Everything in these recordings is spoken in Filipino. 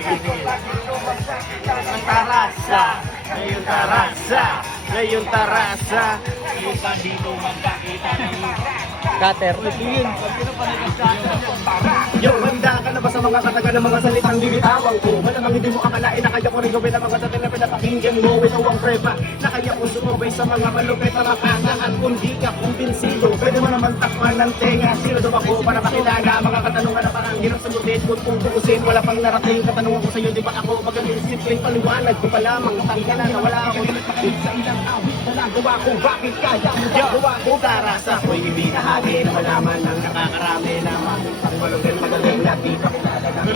Ang tarasa, ngayon tarasa, ngayon tarasa. Yung bandito magkakita ng Cutter. Yo, handa ka na ba sa mga kataga ng mga salitang bibitawan ko? Malamang hindi mo akalain na kaya ko rin gawin ang mga dati na pinapakinggan mo. Ito ang prepa na kaya ko sumabay sa mga malupit na makana. At kung di ka kumbinsido, pwede mo naman takpan ng tenga. Sino daw ako para makilala mga katanungan na parang hirap sagutin. Kung tukusin, wala pang narating katanungan ko sa'yo. Di ba ako magaling simpleng paliwanag ko pa lamang tanggalan na wala ako nagpakit sa ilang awit na nagawa ko. Bakit kaya mo magawa ko? Tarasa ko'y ibinahagi na malaman ng nakakarami na pang malunggan magaling na di pa kilala ng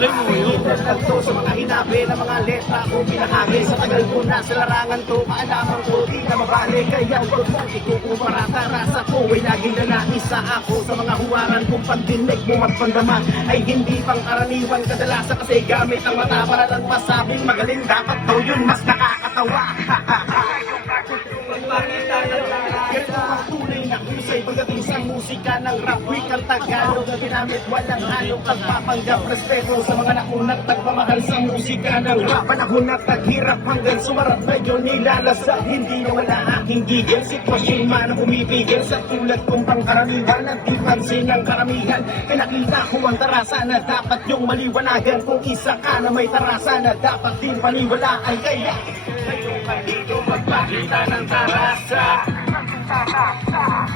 ito sa mga hinabi ng mga letra ko pinahagi sa tagal ko na sa larangan to kaalaman ko di na mabali kaya huwag mong ikukumpara. Tarasa ko ay laging nanaisa ako sa mga huwaran kung pagdinig mo magpandama ay hindi pang karaniwan kadalasan kasi gamit ang mata para lang masabing magaling dapat daw yun mas nakakatawa. Ganito ang tunay na husay pagdating sa musika ng rap wikang Tagalog na ginamit walang halong pagpapanggap respeto sa mga naunat nagmamahal sa musika ng rap. Panahon na taghirap hanggang sumarat na yun nilalasa hindi na wala aking gigil sitwasyon man ang umipigil sa tulad kong pangkaraniwan at di pansin ng karamihan. Pinakita ko ang tarasa na dapat yung maliwanagan kung isa ka na may tarasa na dapat din paniwalaan kaya ngayon ka dito magpakita ng tarasa.